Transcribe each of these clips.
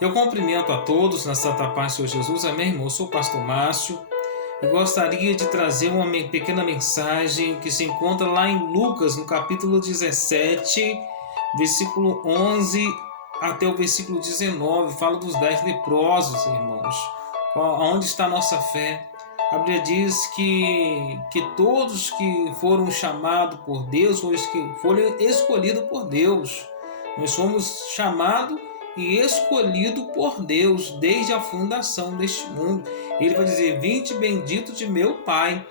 Eu cumprimento a todos na Santa Paz do Senhor Jesus. Amém, irmão? Eu sou o pastor Márcio e gostaria de trazer uma pequena mensagem que se encontra lá em Lucas, no capítulo 17, versículo 11 até o versículo 19. Fala dos 10 leprosos, irmãos. Onde está a nossa fé? A Bíblia diz que todos que foram chamados por Deus, foram escolhidos por Deus. Nós somos chamados e escolhido por Deus desde a fundação deste mundo. Ele vai dizer: vinde bendito de meu Pai,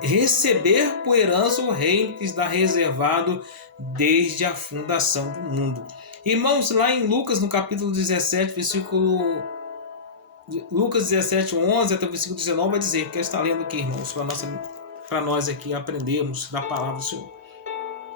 receber por herança o reino que está reservado desde a fundação do mundo. Irmãos, lá em Lucas, no capítulo 17, Lucas 17, 11 até o versículo 19, vai dizer, que está lendo aqui, irmãos, para nós aqui aprendermos da palavra do Senhor.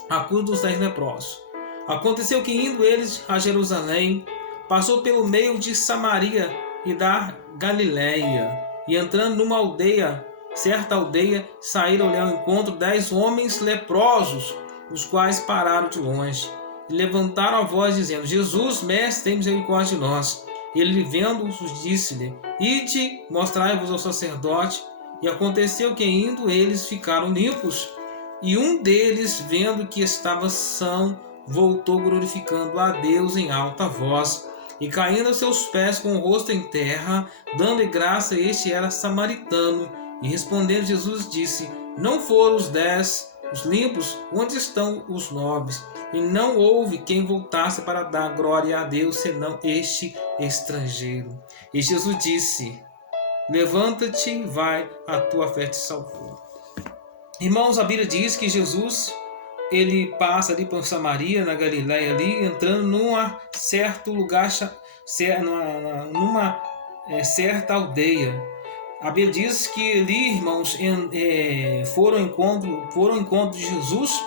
A cura dos 10 leprosos. Aconteceu que, indo eles a Jerusalém, passou pelo meio de Samaria e da Galiléia, e entrando numa aldeia, certa aldeia, saíram-lhe ao encontro 10 homens leprosos, os quais pararam de longe, e levantaram a voz, dizendo: Jesus, mestre, tem misericórdia de nós. E ele, vendo-os, disse-lhe: ide, mostrai-vos ao sacerdote. E aconteceu que, indo eles, ficaram limpos. E um deles, vendo que estava são, voltou glorificando a Deus em alta voz, e caindo a seus pés com o rosto em terra, dando graça. Este era samaritano. E respondendo Jesus disse: não foram os 10 os limpos? Onde estão os 9? E não houve quem voltasse para dar glória a Deus, senão este estrangeiro. E Jesus disse: levanta-te e vai, a tua fé te salvou. Irmãos, a Bíblia diz que Jesus, ele passa ali por Samaria, na Galiléia, ali, entrando num certo lugar, numa certa aldeia. A Bíblia diz que ali, irmãos, foram ao encontro de Jesus,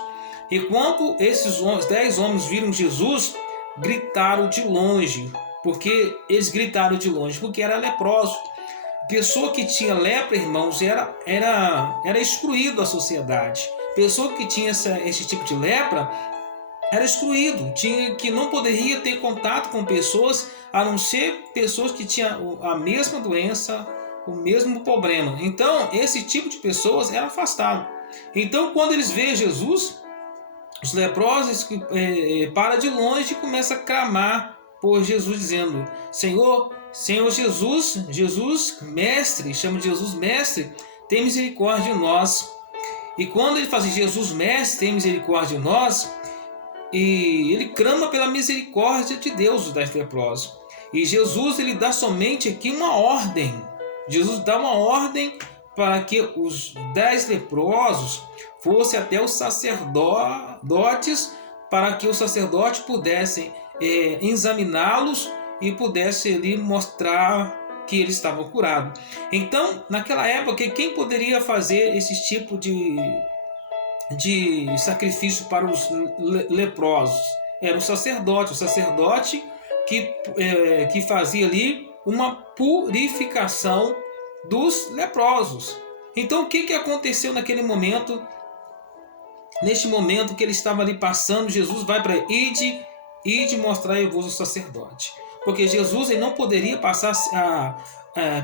e quando esses 10 homens viram Jesus, gritaram de longe. Porque eles gritaram de longe? Porque era leproso. Pessoa que tinha lepra, irmãos, era excluído da sociedade. Pessoa que tinha esse tipo de lepra era excluído, que não poderia ter contato com pessoas, a não ser pessoas que tinham a mesma doença, o mesmo problema. Então, esse tipo de pessoas era afastado. Então, quando eles veem Jesus, os leprosos param de longe e começam a clamar por Jesus, dizendo: Senhor Jesus, mestre, chama de Jesus mestre, tem misericórdia de nós. E quando ele faz Jesus mestre, tem misericórdia de nós, e ele clama pela misericórdia de Deus, os 10 leprosos. E Jesus, ele dá somente aqui uma ordem. Jesus dá uma ordem para que os 10 leprosos fossem até os sacerdotes, para que os sacerdotes pudessem examiná-los e pudessem ali mostrar que eles estavam curados. Então, naquela época, quem poderia fazer esse tipo de sacrifício para os leprosos? Era o sacerdote que fazia ali uma purificação dos leprosos. Então, o que aconteceu naquele momento? Neste momento que ele estava ali passando, Jesus vai para ide mostrai-vos o sacerdote. Porque Jesus, ele não poderia passar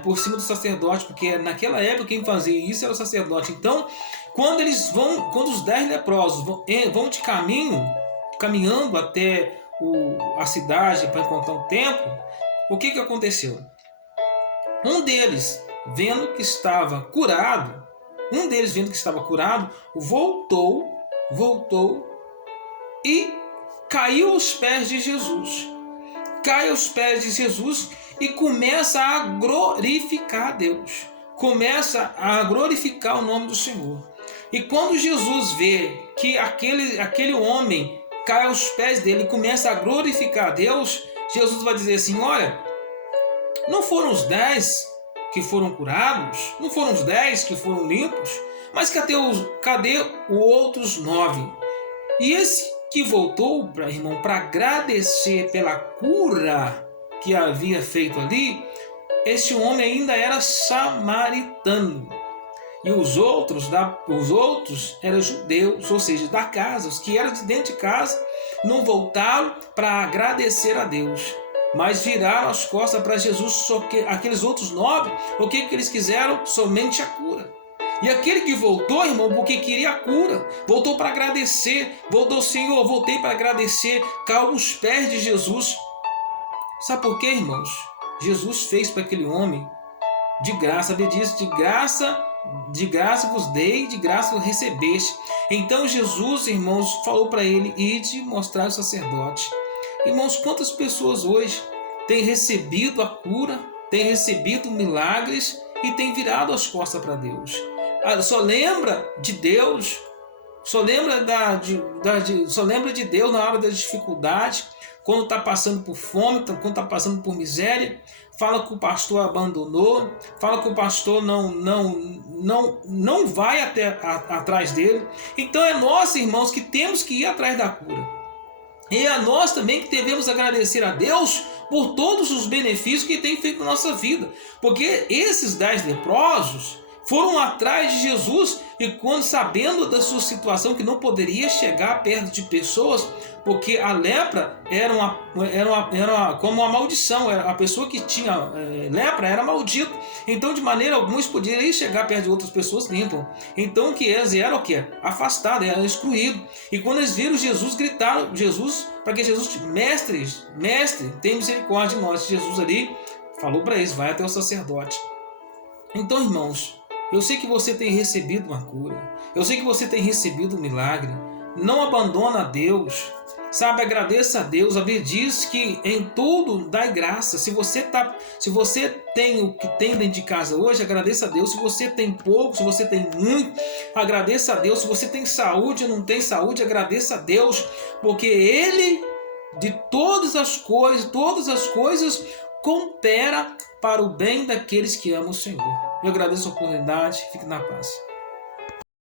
por cima do sacerdote, porque naquela época quem fazia isso era o sacerdote. Então, quando os 10 leprosos vão de caminhando até a cidade para encontrar um templo, o que aconteceu? Um deles, vendo que estava curado, voltou e caiu aos pés de Jesus. E começa a glorificar a Deus. Começa a glorificar o nome do Senhor. E quando Jesus vê que aquele homem cai aos pés dele e começa a glorificar a Deus, Jesus vai dizer assim: olha, não foram os 10 que foram curados, não foram os 10 que foram limpos, mas cadê os outros 9? E esse que voltou, para agradecer pela cura que havia feito ali, este homem ainda era samaritano. E os outros eram judeus, ou seja, da casa, os que eram de dentro de casa, não voltaram para agradecer a Deus. mas viraram as costas para Jesus. Só que aqueles outros 9, o que eles quiseram? Somente a cura. E aquele que voltou, irmão, porque queria a cura, voltou para agradecer, voltou, Senhor, voltei para agradecer, caiu aos pés de Jesus. Sabe por quê, irmãos? Jesus fez para aquele homem de graça, ele disse, de graça vos dei, de graça vos recebeste. Então Jesus, irmãos, falou para ele, ide mostrar o sacerdote. Irmãos, quantas pessoas hoje têm recebido a cura, têm recebido milagres e têm virado as costas para Deus? Só lembra de Deus, só lembra de Deus na hora da dificuldade, quando está passando por fome, quando está passando por miséria. Fala que o pastor abandonou, fala que o pastor não vai atrás dele. Então é nós, irmãos, que temos que ir atrás da cura. E a nós também que devemos agradecer a Deus por todos os benefícios que tem feito na nossa vida. Porque esses 10 leprosos foram atrás de Jesus e quando sabendo da sua situação, que não poderia chegar perto de pessoas, porque a lepra era como uma maldição, a pessoa que tinha lepra era maldito, então de maneira alguma poderia chegar perto de outras pessoas limpas. Então o que eles eram o quê? Afastados, eram excluídos. E quando eles viram Jesus, gritaram Jesus, para que Jesus, mestre, tem misericórdia de nós. Jesus ali falou para eles, vai até o sacerdote. Então, irmãos, eu sei que você tem recebido uma cura, eu sei que você tem recebido um milagre. Não abandona a Deus, sabe? Agradeça a Deus. A Bíblia diz que em tudo dai graça. Se você tem o que tem dentro de casa hoje, agradeça a Deus. Se você tem pouco, se você tem muito, agradeça a Deus. Se você tem saúde ou não tem saúde, agradeça a Deus, porque Ele de todas as coisas coopera para o bem daqueles que amam o Senhor. Eu agradeço a oportunidade, fique na paz.